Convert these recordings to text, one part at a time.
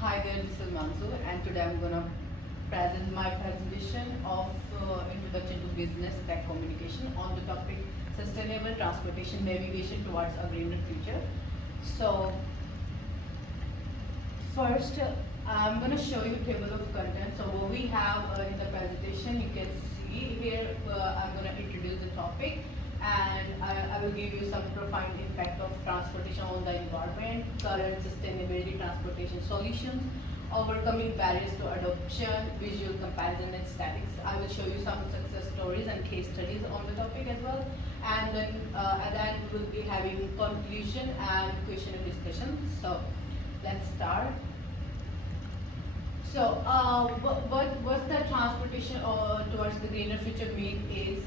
Hi there, this is Mansoor, and today I'm gonna present my presentation of Introduction to Business Tech Communication on the topic Sustainable Transportation Navigation Towards a Greener Future. So, first, I'm gonna show you table of contents. So, what we have in the presentation, you can see here. I'm gonna introduce the topic, and I will give you some profound impact of transportation on the environment, current sustainability transportation solutions, overcoming barriers to adoption, visual comparison and statics. I will show you some success stories and case studies on the topic as well. And then at the end we will be having conclusion and question and discussion. So let's start. So, what's the transportation towards the greener future mean is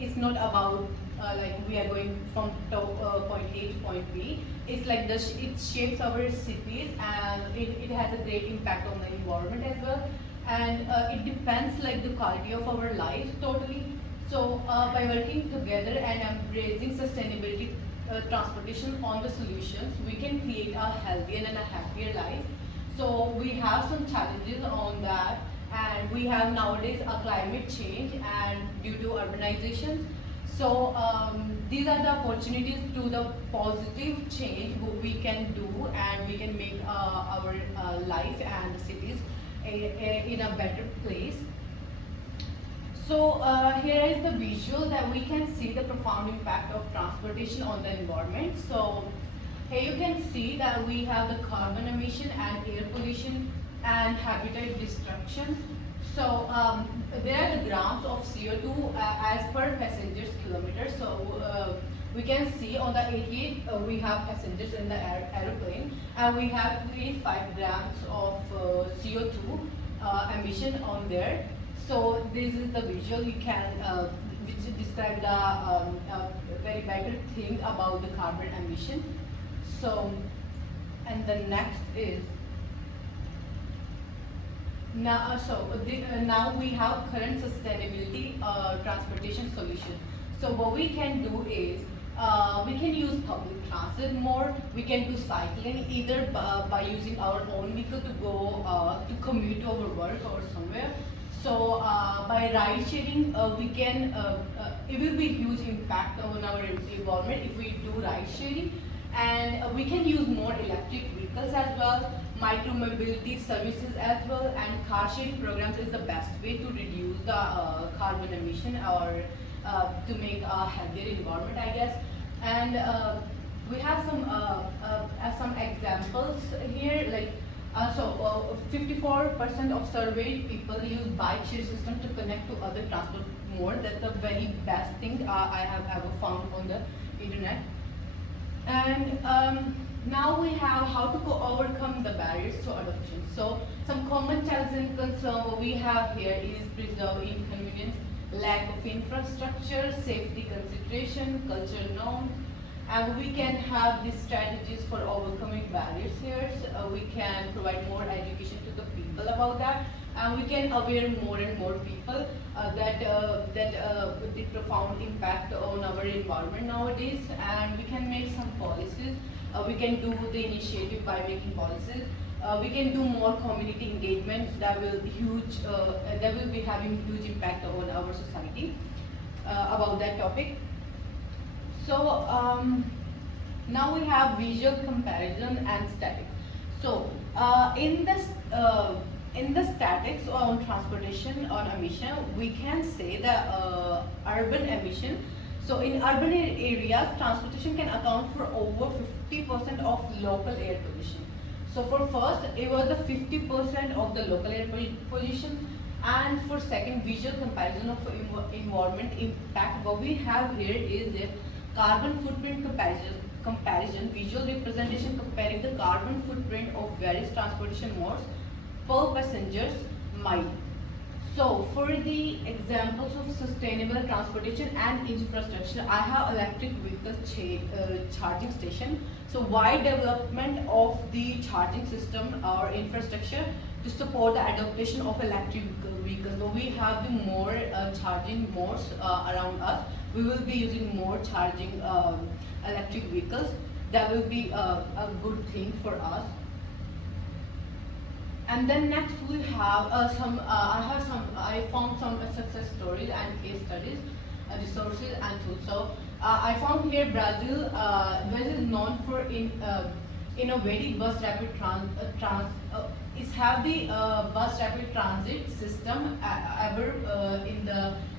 it's not about like we are going from point A to point B. It's like it shapes our cities and it has a great impact on the environment as well. And it depends like the quality of our life totally. So, by working together and embracing sustainability transportation on the solutions, we can create a healthier and a happier life. So we have some challenges on that, and we have nowadays a climate change and due to urbanizations. So these are the opportunities to the positive change what we can do, and we can make our life and the cities in a better place. So here is the visual that we can see the profound impact of transportation on the environment. So here you can see that we have the carbon emission and air pollution and habitat destruction. So there are the grams of CO2 as per passengers kilometer. So we can see on the 88 we have passengers in the aeroplane, and we have 85 grams of CO2 emission on there. So this is the visual you can which describe the very better thing about the carbon emission. So, and the next is now. Now we have current sustainability transportation solution. So what we can do is we can use public transit more. We can do cycling either by using our own vehicle to go to commute to our work or somewhere. So by ride sharing, we can it will be huge impact on our environment if we do ride sharing. And we can use more electric vehicles as well, micro mobility services as well, and car sharing programs is the best way to reduce the carbon emission or to make a healthier environment, I guess. And we have some examples here, like 54% of surveyed people use bike share system to connect to other transport mode. That's the very best thing I have ever found on the internet. And now we have how to overcome the barriers to adoption. So some common challenges and concerns we have here is preserve inconvenience, lack of infrastructure, safety consideration, cultural norms, and we can have these strategies for overcoming barriers here. So, we can provide more education to the people about that, and we can aware more and more people that the profound impact on our environment nowadays, and we can make some policies. We can do the initiative by making policies. We can do more community engagement that will be having huge impact on our society about that topic. So now we have visual comparison and static. So in the statics on transportation on emission, we can say that urban emission. So in urban areas, transportation can account for over 50% of local air pollution. So for first, it was the 50% of the local air pollution, and for second, visual comparison of environment impact. What we have here is the carbon footprint comparison, visual representation comparing the carbon footprint of various transportation modes per passengers mile. So for the examples of sustainable transportation and infrastructure, I have electric vehicle charging station. So wide development of the charging system or infrastructure to support the adoption of electric vehicles. So we have the more charging modes around us. We will be using more charging electric vehicles. That will be a good thing for us. And then next we have I found some success stories and case studies, resources and tools. So I found here Brazil is known for innovative bus rapid it's have the bus rapid transit system ever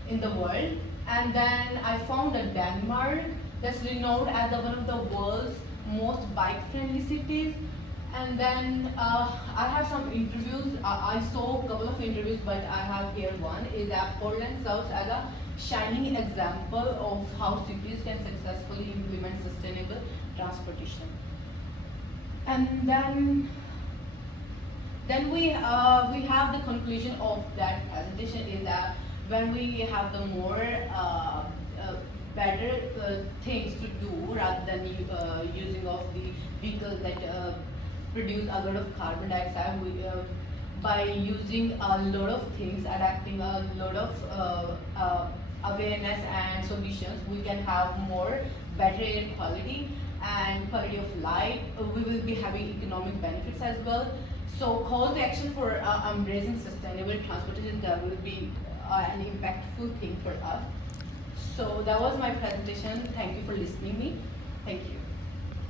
in the world. And then I found that Denmark, that's renowned as one of the world's most bike-friendly cities. And then I have some interviews. I saw a couple of interviews, but I have here one. Is that Portland serves as a shining example of how cities can successfully implement sustainable transportation. And then we have the conclusion of that presentation is that when we have the more better things to do rather than using of the vehicles that produce a lot of carbon dioxide, by using a lot of things, adapting a lot of awareness and solutions, we can have more better air quality and quality of life. We will be having economic benefits as well. So call to action for embracing sustainable transportation, that will be an impactful thing for us. So that was my presentation. Thank you for listening me. Thank you.